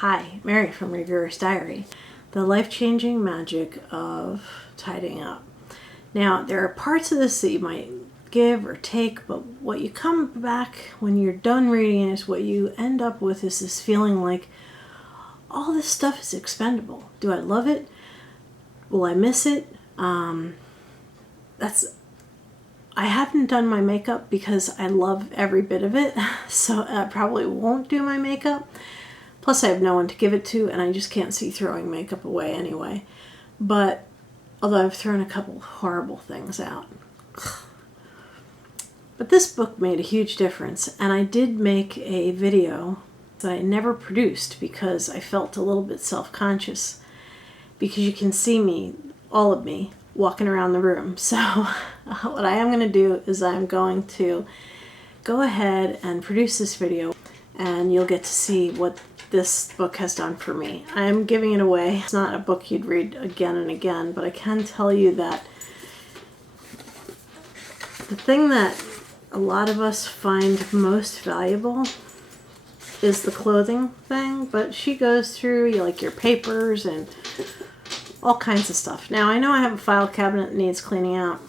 Hi, Mary from Reviewer's Diary, the life-changing magic of tidying up. Now, there are parts of this that you might give or take, but what you come back when you're done reading is what you end up with is this feeling like all this stuff is expendable. Do I love it? Will I miss it? I haven't done my makeup because I love every bit of it, so I probably won't do my makeup. Plus I have no one to give it to, and I just can't see throwing makeup away anyway. But, although I've thrown a couple horrible things out. But this book made a huge difference, and I did make a video that I never produced because I felt a little bit self-conscious. Because you can see me, all of me, walking around the room. So what I am going to do is I'm going to go ahead and produce this video, and you'll get to see what this book has done for me. I'm giving it away. It's not a book you'd read again and again, but I can tell you that the thing that a lot of us find most valuable is the clothing thing, but she goes through like your papers and all kinds of stuff. Now, I know I have a file cabinet that needs cleaning out.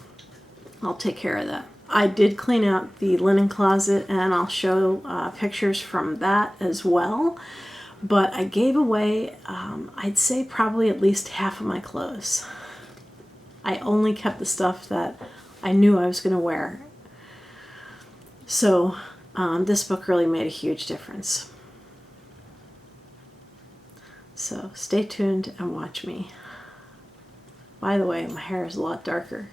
I'll take care of that. I did clean out the linen closet, and I'll show pictures from that as well. But I gave away, I'd say probably at least half of my clothes. I only kept the stuff that I knew I was going to wear. So this book really made a huge difference. So stay tuned and watch me. By the way, my hair is a lot darker.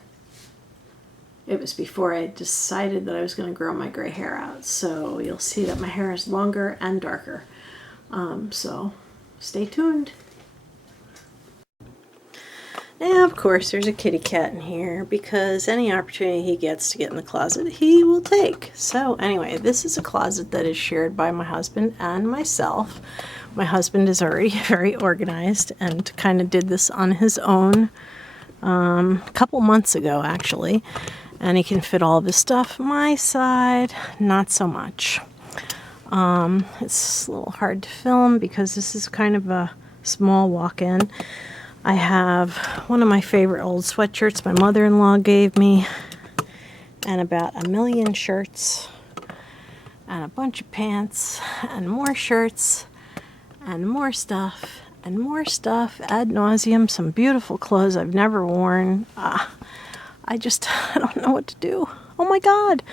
It was before I decided that I was going to grow my gray hair out. So you'll see that my hair is longer and darker. So stay tuned. Now, of course, there's a kitty cat in here because any opportunity he gets to get in the closet, he will take. So anyway, this is a closet that is shared by my husband and myself. My husband is already very organized and kind of did this on his own a couple months ago, actually. And he can fit all of his stuff. My side, not so much. It's a little hard to film because this is kind of a small walk-in. I have one of my favorite old sweatshirts my mother-in-law gave me, and about 1 million shirts, and a bunch of pants, and more shirts, and more stuff, ad nauseum, some beautiful clothes I've never worn. I don't know what to do. Oh my God!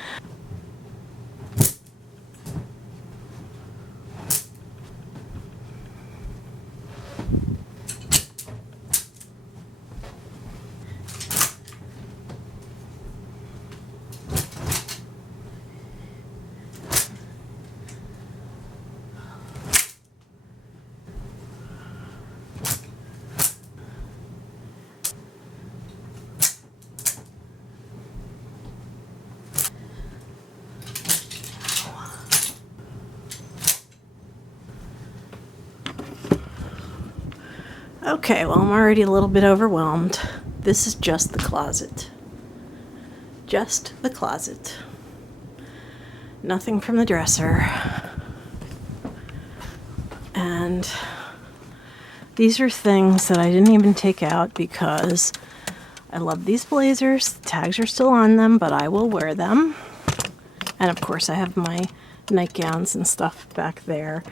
Okay, well, I'm already a little bit overwhelmed. This is just the closet. Just the closet. Nothing from the dresser. And these are things that I didn't even take out because I love these blazers. The tags are still on them, but I will wear them. And of course, I have my nightgowns and stuff back there.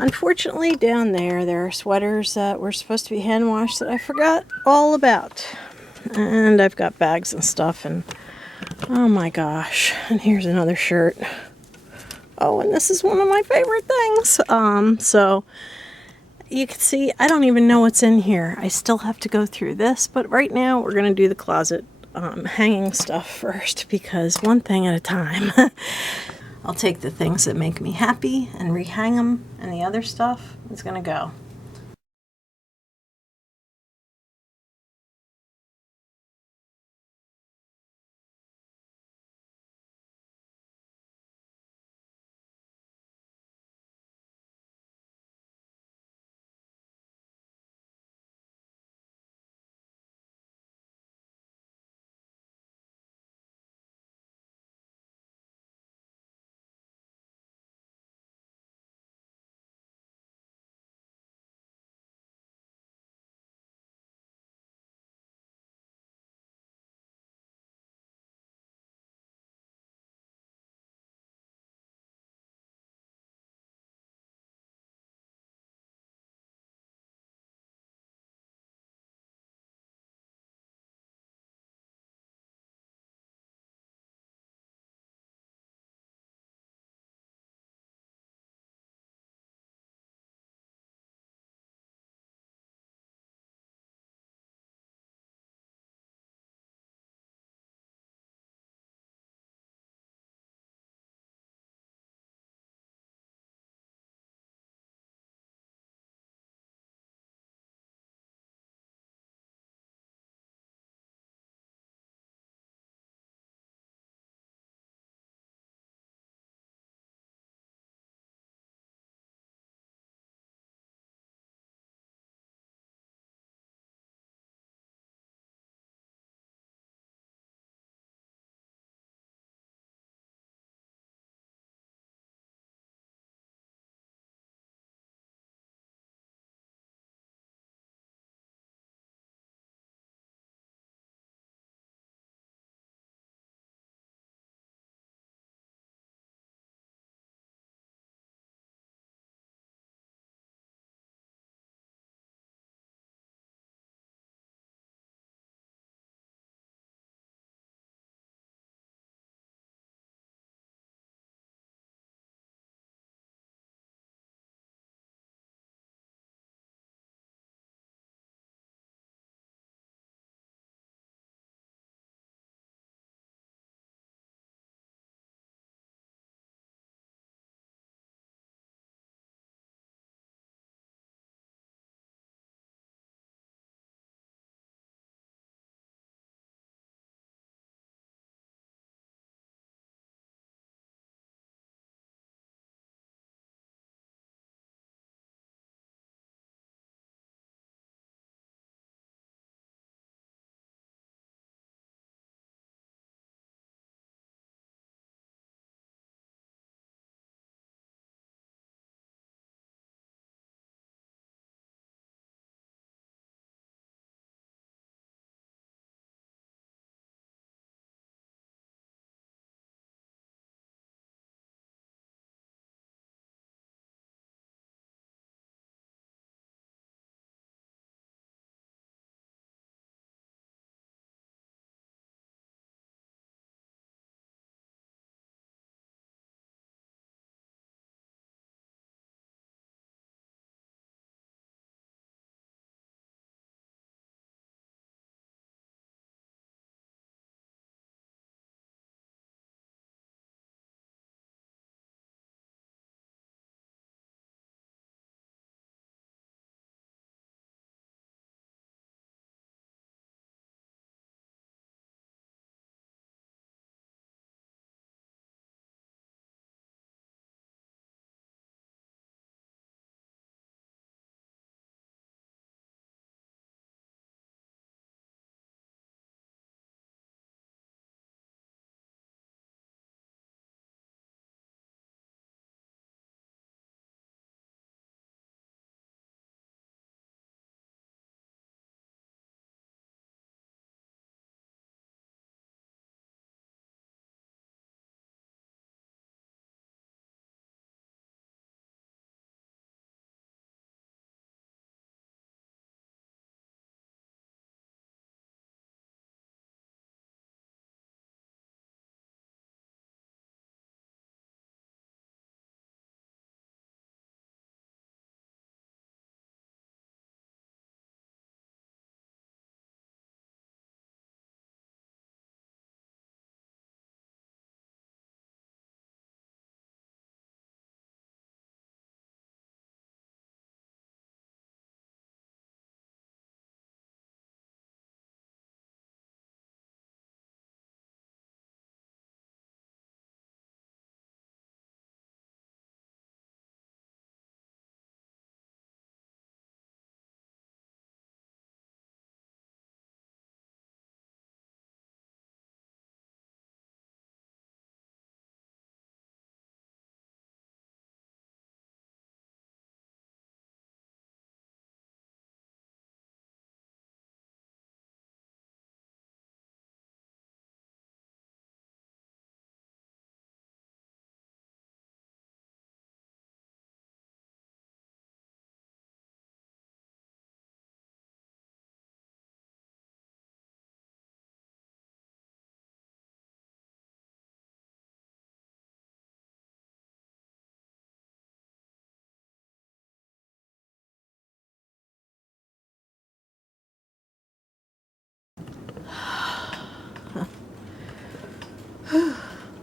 Unfortunately, down there are sweaters that were supposed to be hand washed that I forgot all about. And I've got bags and stuff, and oh my gosh. And here's another shirt. Oh, and this is one of my favorite things. So you can see I don't even know what's in here. I still have to go through this, but right now we're going to do the closet hanging stuff first, because one thing at a time. I'll take the things that make me happy and rehang them, and the other stuff is going to go.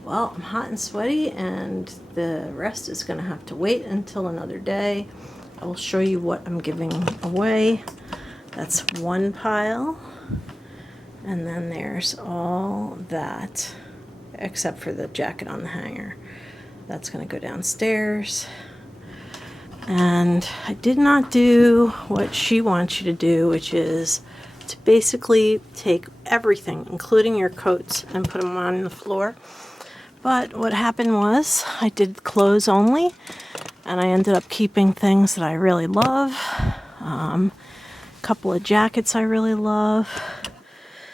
Well, I'm hot and sweaty, and the rest is going to have to wait until another day. I will show you what I'm giving away. That's one pile. And then there's all that, except for the jacket on the hanger. That's going to go downstairs. And I did not do what she wants you to do, which is to basically take everything, including your coats, and put them on the floor. But what happened was I did clothes only, and I ended up keeping things that I really love. A couple of jackets I really love.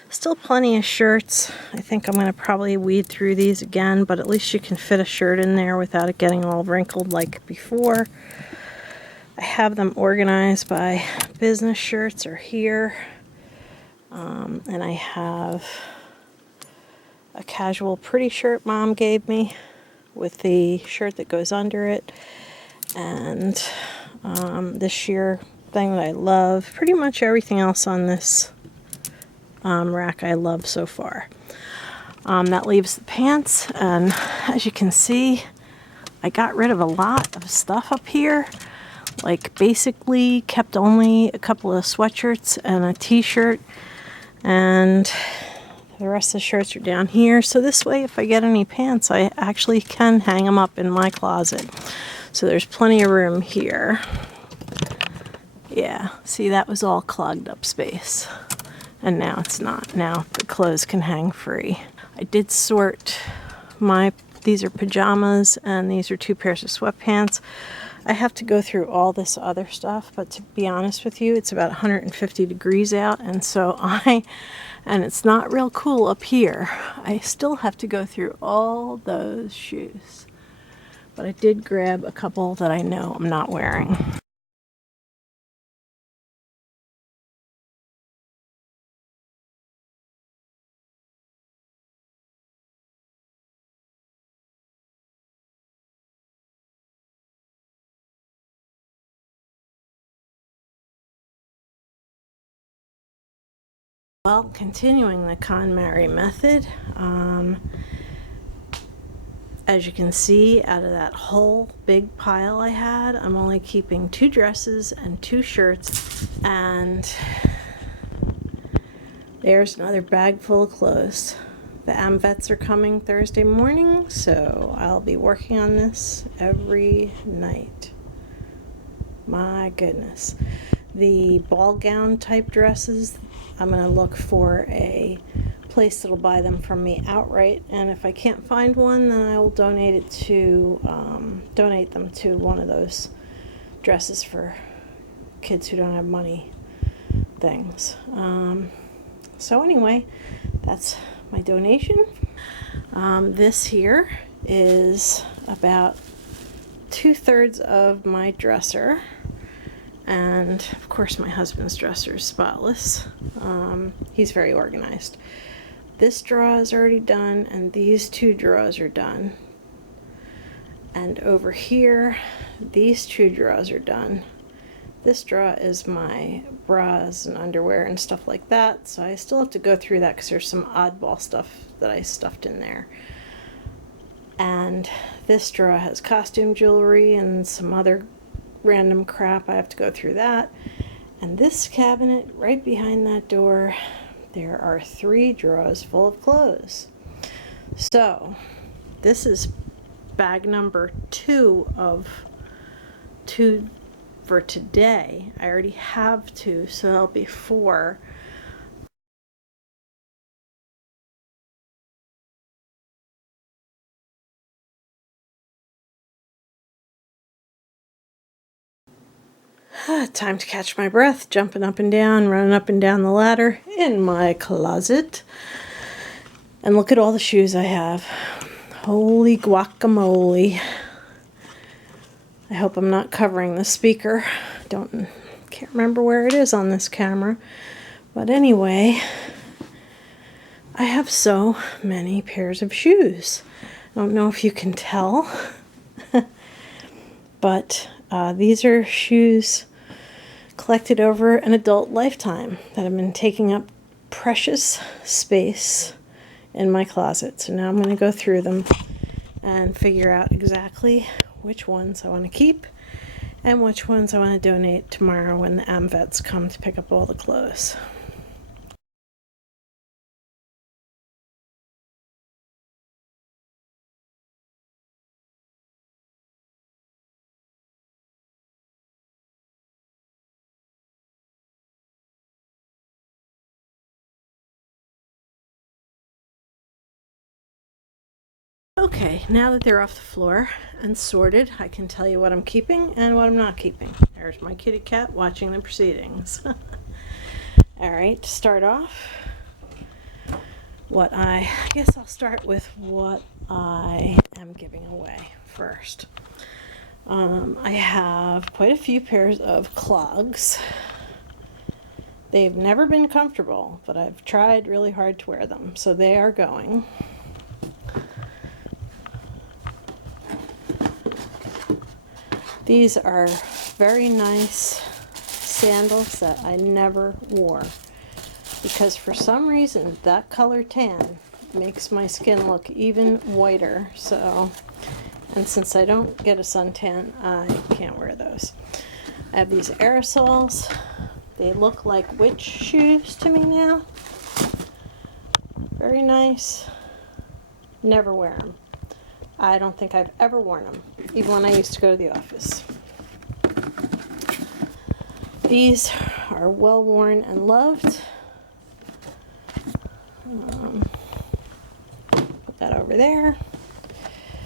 Still plenty of shirts. I think I'm going to probably weed through these again, but at least you can fit a shirt in there without it getting all wrinkled like before. I have them organized by business shirts are here. And I have a casual pretty shirt Mom gave me with the shirt that goes under it. And this sheer thing that I love. Pretty much everything else on this rack I love so far. That leaves the pants, and as you can see, I got rid of a lot of stuff up here. Like basically kept only a couple of sweatshirts and a t-shirt, and the rest of the shirts are down here. So this way, if I get any pants, I actually can hang them up in my closet. So there's plenty of room here. Yeah, see, that was all clogged up space. And now it's not. Now the clothes can hang free. I did sort these are pajamas and these are 2 pairs of sweatpants. I have to go through all this other stuff, but to be honest with you, it's about 150 degrees out, and so and it's not real cool up here. I still have to go through all those shoes. But I did grab a couple that I know I'm not wearing. Well, continuing the KonMari method, as you can see, out of that whole big pile I had, I'm only keeping 2 dresses and 2 shirts, and there's another bag full of clothes. The AMVETs are coming Thursday morning, so I'll be working on this every night. My goodness. The ball gown type dresses, I'm going to look for a place that'll buy them from me outright, and if I can't find one, then I will donate them to one of those dresses for kids who don't have money things. So anyway, that's my donation. This here is about 2/3 of my dresser. And of course my husband's dresser is spotless. He's very organized. This drawer is already done, and these 2 drawers are done. And over here, these 2 drawers are done. This drawer is my bras and underwear and stuff like that, so I still have to go through that because there's some oddball stuff that I stuffed in there. And this drawer has costume jewelry and some other random crap. I have to go through that. And this cabinet right behind that door, there are 3 drawers full of clothes. So this is bag number 2 of 2 for today. I already have 2, so there'll be 4. Time to catch my breath, jumping up and down, running up and down the ladder in my closet. And look at all the shoes I have. Holy guacamole. I hope I'm not covering the speaker. Can't remember where it is on this camera. But anyway, I have so many pairs of shoes. I don't know if you can tell, but these are shoes collected over an adult lifetime that have been taking up precious space in my closet. So now I'm going to go through them and figure out exactly which ones I want to keep and which ones I want to donate tomorrow when the AMVETs come to pick up all the clothes. Okay, now that they're off the floor and sorted, I can tell you what I'm keeping and what I'm not keeping. There's my kitty cat watching the proceedings. Alright, to start off, I guess I'll start with what I am giving away first. I have quite a few pairs of clogs. They've never been comfortable, but I've tried really hard to wear them, so they are going. These are very nice sandals that I never wore because for some reason that color tan makes my skin look even whiter. And since I don't get a suntan, I can't wear those. I have these aerosols. They look like witch shoes to me now. Very nice. Never wear them. I don't think I've ever worn them, even when I used to go to the office. These are well worn and loved. Put that over there.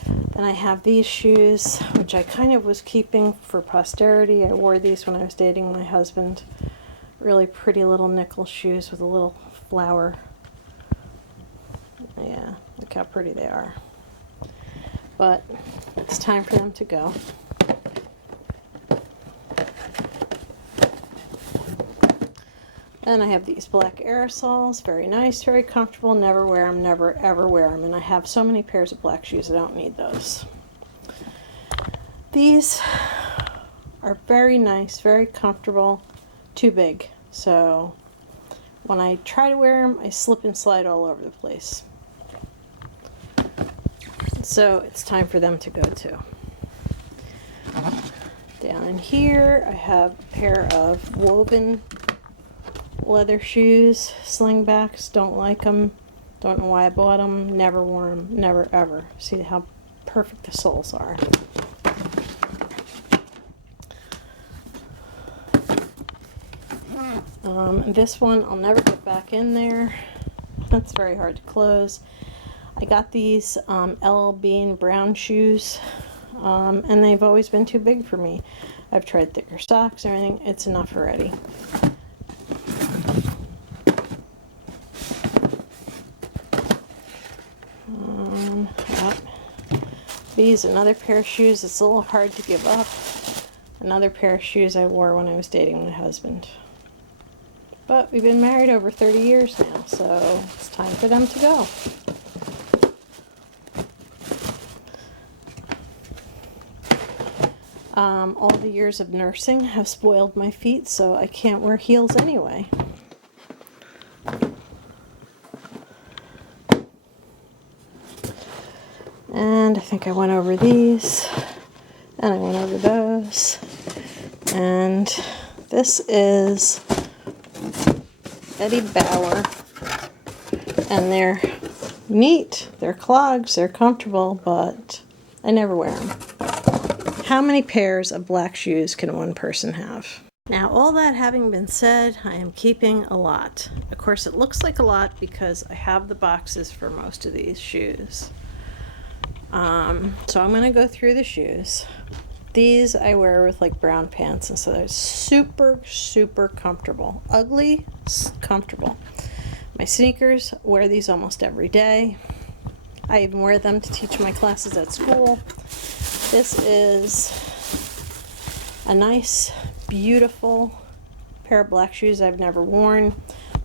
Then I have these shoes, which I kind of was keeping for posterity. I wore these when I was dating my husband. Really pretty little nickel shoes with a little flower. Yeah, look how pretty they are. But it's time for them to go. And I have these black aerosols, very nice, very comfortable, never wear them, never ever wear them. And I have so many pairs of black shoes, I don't need those. These are very nice, very comfortable, too big. So when I try to wear them, I slip and slide all over the place. So it's time for them to go too. Down in here, I have a pair of woven leather shoes, slingbacks. Don't like them. Don't know why I bought them. Never wore them. Never ever. See how perfect the soles are. This one I'll never get back in there. That's very hard to close. I got these LL Bean brown shoes, and they've always been too big for me. I've tried thicker socks and everything. It's enough already. These, another pair of shoes. It's a little hard to give up. Another pair of shoes I wore when I was dating my husband. But we've been married over 30 years now, so it's time for them to go. All the years of nursing have spoiled my feet, so I can't wear heels anyway. And I think I went over these, and I went over those. And this is Eddie Bauer, and they're neat, they're clogs, they're comfortable, but I never wear them. How many pairs of black shoes can one person have? Now, all that having been said, I am keeping a lot. Of course, it looks like a lot because I have the boxes for most of these shoes. So I'm going to go through the shoes. These I wear with like brown pants, and so they're super, super comfortable. Ugly, comfortable. My sneakers, wear these almost every day. I even wear them to teach my classes at school. This is a nice, beautiful pair of black shoes I've never worn.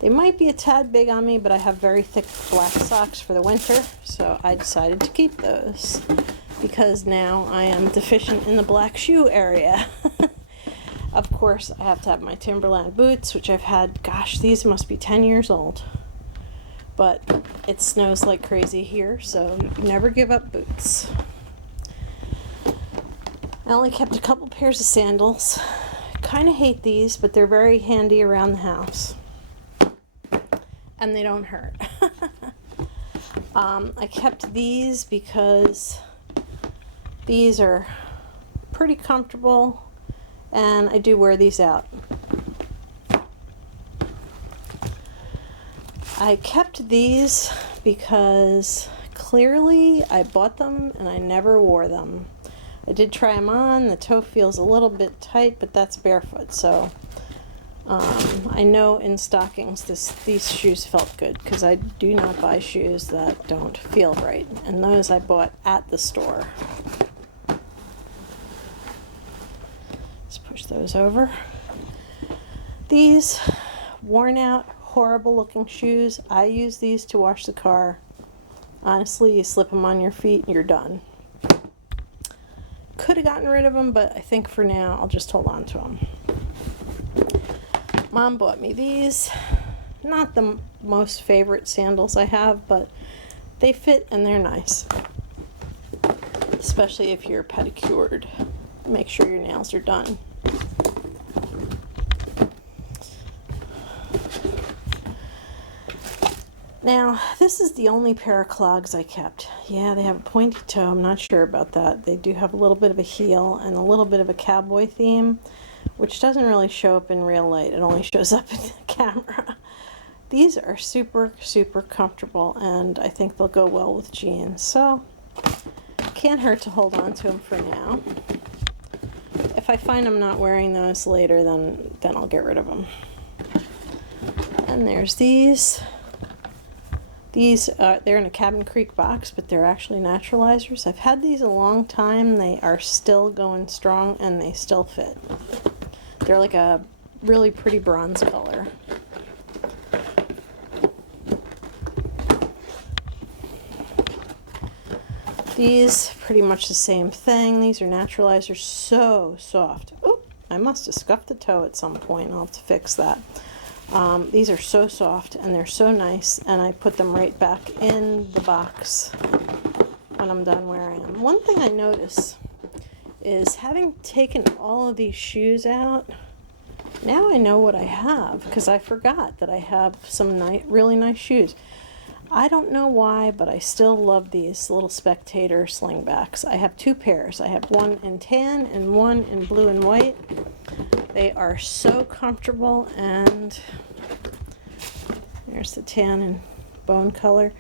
They might be a tad big on me, but I have very thick black socks for the winter, so I decided to keep those because now I am deficient in the black shoe area. Of course, I have to have my Timberland boots, which I've had, gosh, these must be 10 years old. but it snows like crazy here, so you can never give up boots. I only kept a couple pairs of sandals. I kind of hate these, but they're very handy around the house. And they don't hurt. I kept these because these are pretty comfortable, and I do wear these out. I kept these because clearly I bought them and I never wore them. I did try them on. The toe feels a little bit tight, but that's barefoot, so I know in stockings these shoes felt good, because I do not buy shoes that don't feel right, and those I bought at the store. Let's push those over. These worn out, horrible looking shoes, I use these to wash the car. Honestly, you slip them on your feet and you're done. Could have gotten rid of them, but I think for now I'll just hold on to them. Mom bought me these. Not the most favorite sandals I have, but they fit and they're nice. Especially if you're pedicured. Make sure your nails are done. Now, this is the only pair of clogs I kept. Yeah, they have a pointy toe. I'm not sure about that. They do have a little bit of a heel and a little bit of a cowboy theme, which doesn't really show up in real light. It only shows up in the camera. These are super, super comfortable, and I think they'll go well with jeans. So, can't hurt to hold on to them for now. If I find I'm not wearing those later, then I'll get rid of them. And there's these. These, they're in a Cabin Creek box, but they're actually naturalizers. I've had these a long time. They are still going strong, and they still fit. They're like a really pretty bronze color. These, pretty much the same thing. These are naturalizers, so soft. Oop, I must have scuffed the toe at some point. I'll have to fix that. These are so soft and they're so nice, and I put them right back in the box when I'm done wearing them. One thing I notice is, having taken all of these shoes out, now I know what I have, because I forgot that I have some really nice shoes. I don't know why, but I still love these little Spectator slingbacks. I have two pairs. I have one in tan and one in blue and white. They are so comfortable, and there's the tan and bone color,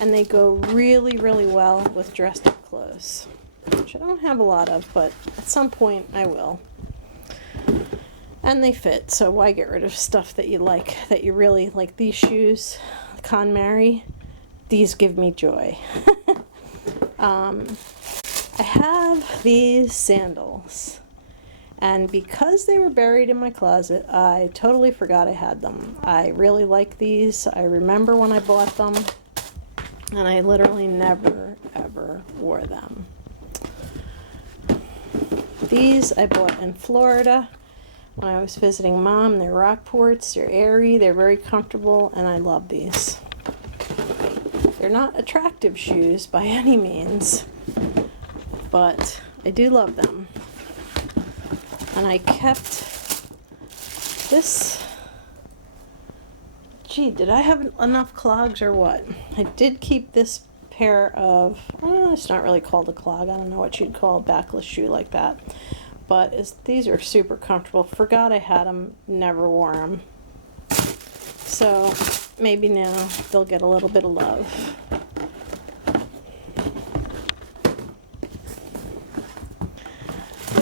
and they go really, really well with dressed up clothes, which I don't have a lot of, but at some point I will. And they fit, so why get rid of stuff that you like, that you really like? These shoes, KonMari, these give me joy. I have these sandals, and because they were buried in my closet, I totally forgot I had them. I really like these. I remember when I bought them, and I literally never, ever wore them. These I bought in Florida when I was visiting Mom. They're Rockports, they're airy, they're very comfortable, and I love these. They're not attractive shoes by any means, but I do love them. And I kept this. Gee, did I have enough clogs or what? I did keep this pair of, it's not really called a clog. I don't know what you'd call a backless shoe like that. But these are super comfortable. Forgot I had them, never wore them. So maybe now they'll get a little bit of love.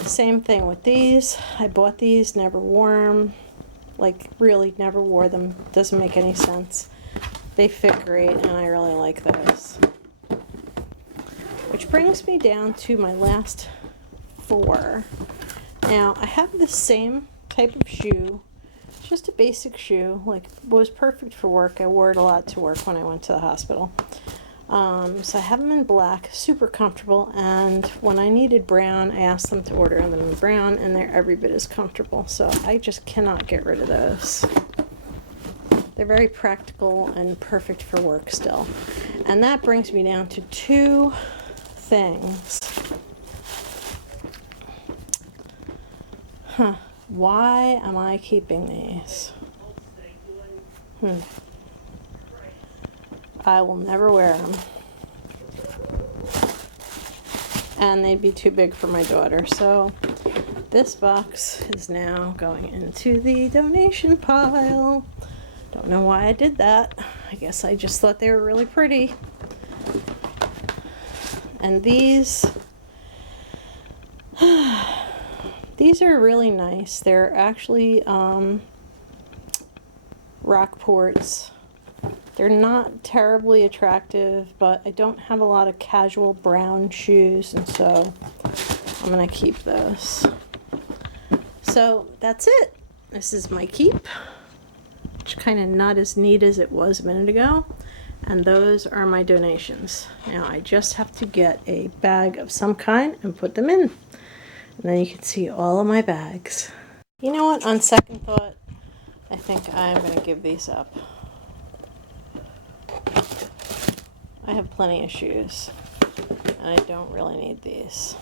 Same thing with these. I bought these, never wore them. Like, really never wore them. Doesn't make any sense. They fit great, and I really like those. Which brings me down to my last four. Now, I have the same type of shoe. It's just a basic shoe. Like, was perfect for work. I wore it a lot to work when I went to the hospital. So I have them in black, super comfortable, and when I needed brown, I asked them to order them in brown, and they're every bit as comfortable, so I just cannot get rid of those. They're very practical and perfect for work still. And that brings me down to two things. Why am I keeping these? I will never wear them. And they'd be too big for my daughter. So this box is now going into the donation pile. Don't know why I did that. I guess I just thought they were really pretty. And these are really nice. They're actually Rockports. They're not terribly attractive, but I don't have a lot of casual brown shoes, and so I'm gonna keep those. So that's it. This is my keep, which kind of not as neat as it was a minute ago. And those are my donations. Now I just have to get a bag of some kind and put them in. And then you can see all of my bags. You know what? On second thought, I think I'm going to give these up. I have plenty of shoes, and I don't really need these.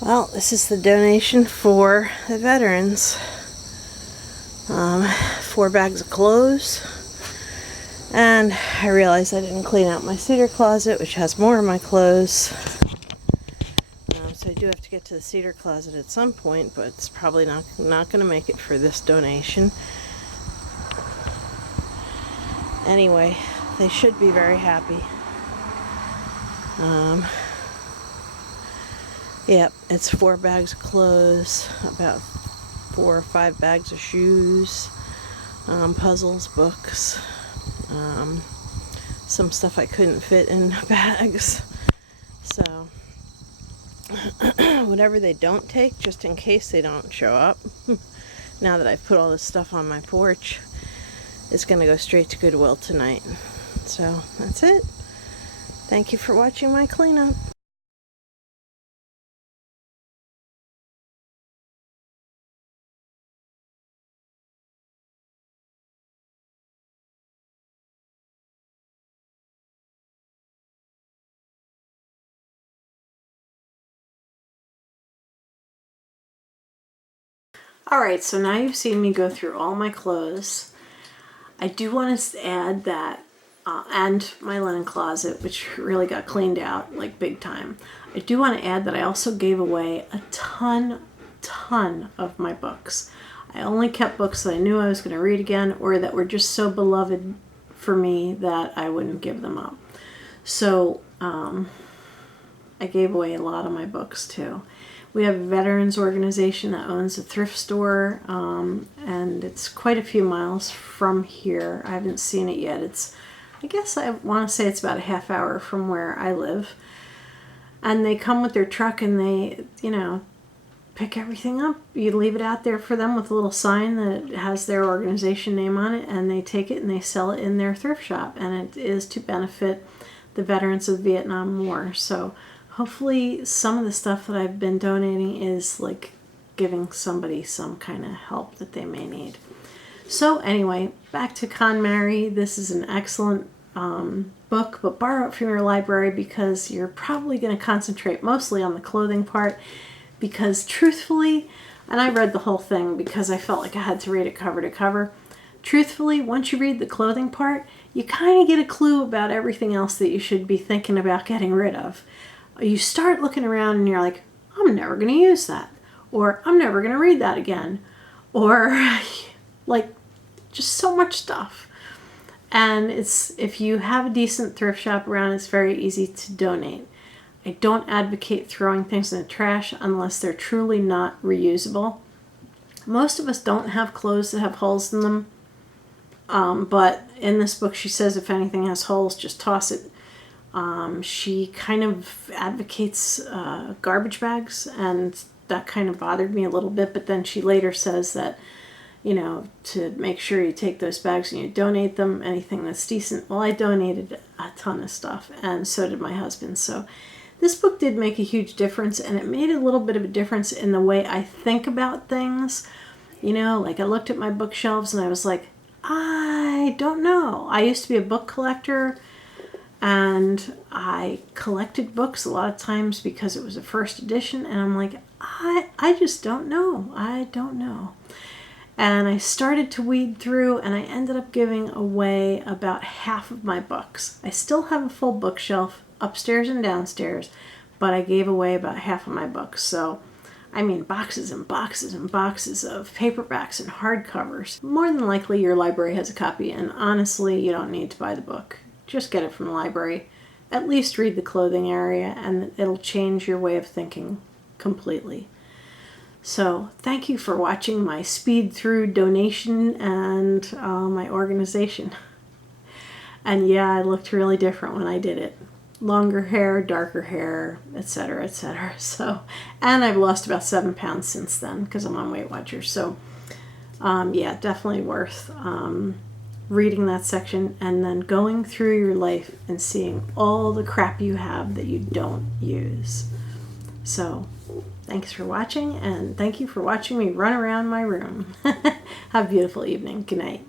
Well, this is the donation for the veterans. 4 bags of clothes. And I realized I didn't clean out my cedar closet, which has more of my clothes. So I do have to get to the cedar closet at some point, but it's probably not going to make it for this donation. Anyway, they should be very happy. Yep, it's 4 bags of clothes, about 4 or 5 bags of shoes, puzzles, books, some stuff I couldn't fit in bags. So whatever they don't take, just in case they don't show up, now that I've put all this stuff on my porch, it's going to go straight to Goodwill tonight. So that's it. Thank you for watching my cleanup. Alright, so now you've seen me go through all my clothes. I do want to add that, and my linen closet, which really got cleaned out, like big time. I do want to add that I also gave away a ton of my books. I only kept books that I knew I was going to read again, or that were just so beloved for me that I wouldn't give them up. So I gave away a lot of my books too. We have a veterans organization that owns a thrift store, and it's quite a few miles from here. I haven't seen it yet. I guess I want to say it's about a half hour from where I live. And they come with their truck and they, pick everything up. You leave it out there for them with a little sign that has their organization name on it, and they take it and they sell it in their thrift shop. And it is to benefit the veterans of the Vietnam War. So hopefully some of the stuff that I've been donating is like giving somebody some kind of help that they may need. So anyway, back to KonMari. This is an excellent book, but borrow it from your library because you're probably going to concentrate mostly on the clothing part, because truthfully, and I read the whole thing because I felt like I had to read it cover to cover. Truthfully, once you read the clothing part, you kind of get a clue about everything else that you should be thinking about getting rid of. You start looking around and you're like, I'm never going to use that. Or I'm never going to read that again. Or like just so much stuff. And if you have a decent thrift shop around, it's very easy to donate. I don't advocate throwing things in the trash unless they're truly not reusable. Most of us don't have clothes that have holes in them. But in this book, she says if anything has holes, just toss it. She kind of advocates garbage bags, and that kind of bothered me a little bit, but then she later says that, to make sure you take those bags and you donate them, anything that's decent. Well, I donated a ton of stuff, and so did my husband, so this book did make a huge difference, and it made a little bit of a difference in the way I think about things. You know, like I looked at my bookshelves and I was like, I don't know. I used to be a book collector, and I collected books a lot of times because it was a first edition, and I'm like, I just don't know. I don't know. And I started to weed through, and I ended up giving away about half of my books. I still have a full bookshelf upstairs and downstairs, but I gave away about half of my books. So, I mean, boxes and boxes and boxes of paperbacks and hardcovers. More than likely your library has a copy, and honestly, you don't need to buy the book. Just get it from the library. At least read the clothing area, and it'll change your way of thinking completely. So thank you for watching my speed through donation and my organization. And yeah, I looked really different when I did it. Longer hair, darker hair, etc., etc. So, and I've lost about 7 pounds since then because I'm on Weight Watchers. So yeah, definitely worth reading that section and then going through your life and seeing all the crap you have that you don't use. So thanks for watching, and thank you for watching me run around my room. Have a beautiful evening. Good night.